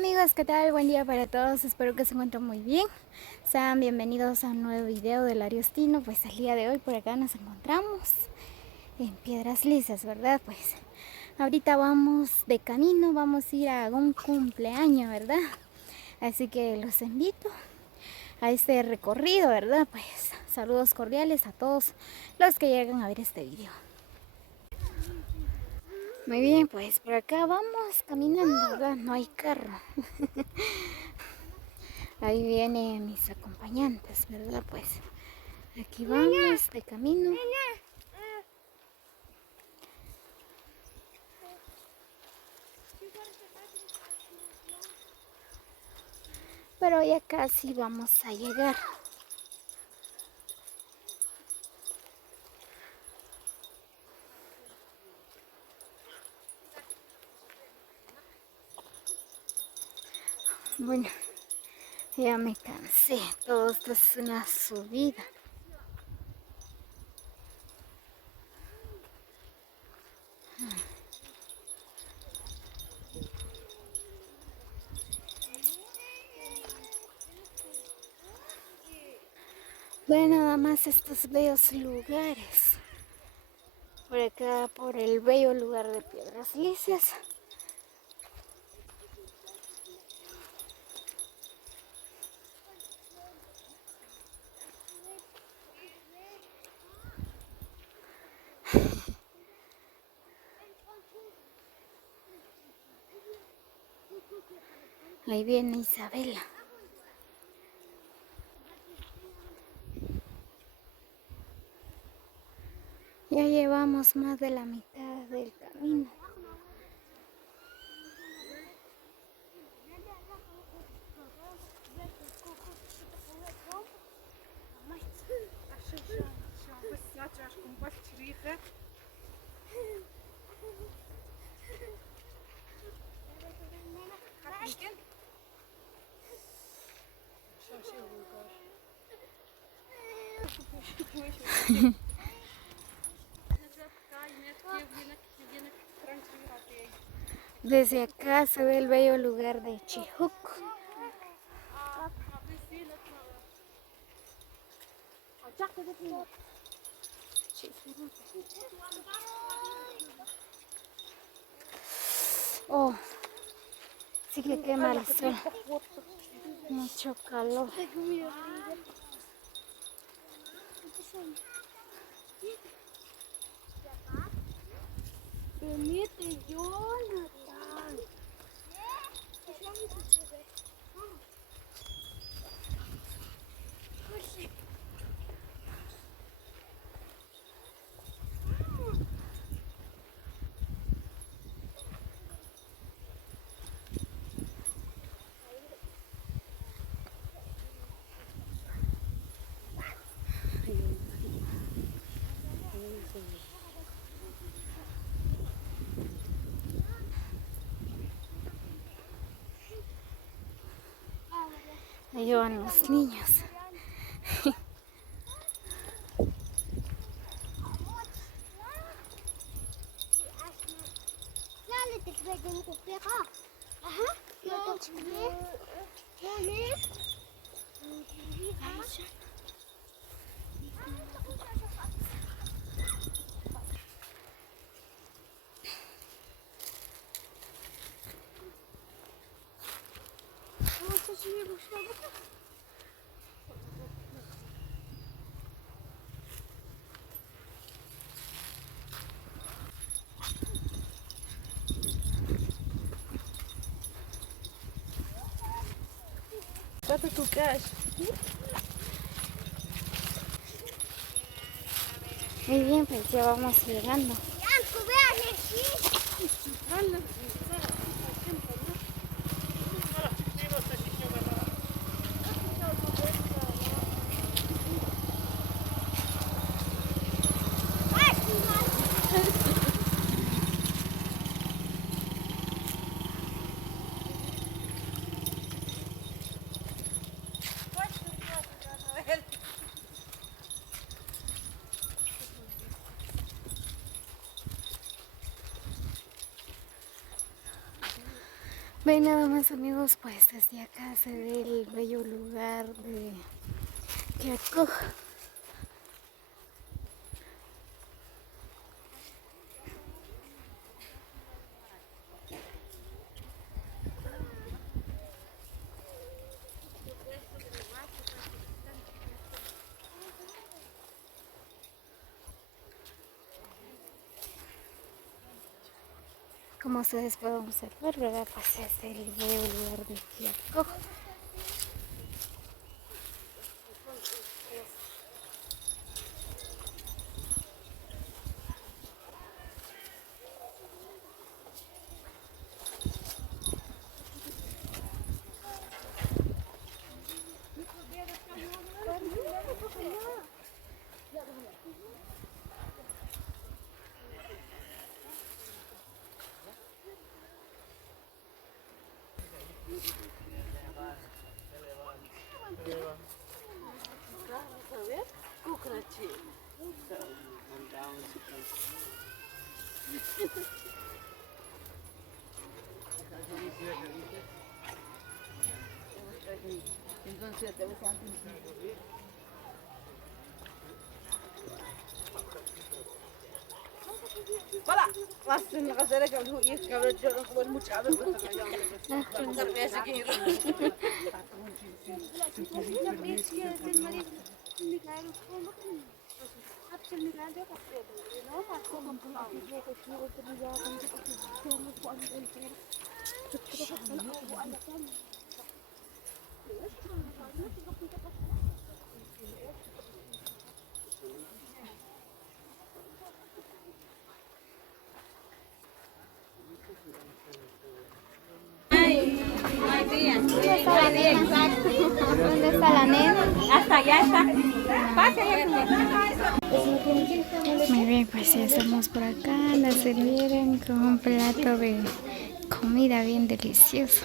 Amigos, ¿qué tal? Buen día para todos, espero que se encuentren muy bien. Sean bienvenidos a un nuevo video del Ariostino. Pues el día de hoy por acá nos encontramos en Piedras Lisas, ¿verdad? Pues ahorita vamos de camino, vamos a ir a un cumpleaños, ¿verdad? Así que los invito a este recorrido, ¿verdad? Pues saludos cordiales a todos los que llegan a ver este video. Muy bien, pues por acá vamos caminando, ¿verdad? No hay carro. Ahí vienen mis acompañantes, ¿verdad? Pues aquí vamos de camino. Pero ya casi vamos a llegar. Bueno, ya me cansé. Todo esto es una subida. Ven nada más estos bellos lugares. Por acá, por el bello lugar de Piedras Lisas. Ahí viene Isabela. Ya llevamos más de la mitad del camino. Desde acá se ve el bello lugar de Chihuco. Oh, sí que quema el sol. Mucho calor. Ahí van los niños. Date tu cash. Muy bien, pues ya vamos llegando. Ven nada más amigos, pues desde acá se ve el bello lugar de Quiaco. Como ustedes pueden observar, ¿verdad? Pues es el bello lugar de Quiaco. Voilà, was denn غزالة قالوا إيه قالوا جرب والمتعب ¿Dónde está la nena? Hasta allá está. Pase allá. Muy bien, pues ya estamos por acá. Nos sirvieron con un plato de comida bien delicioso.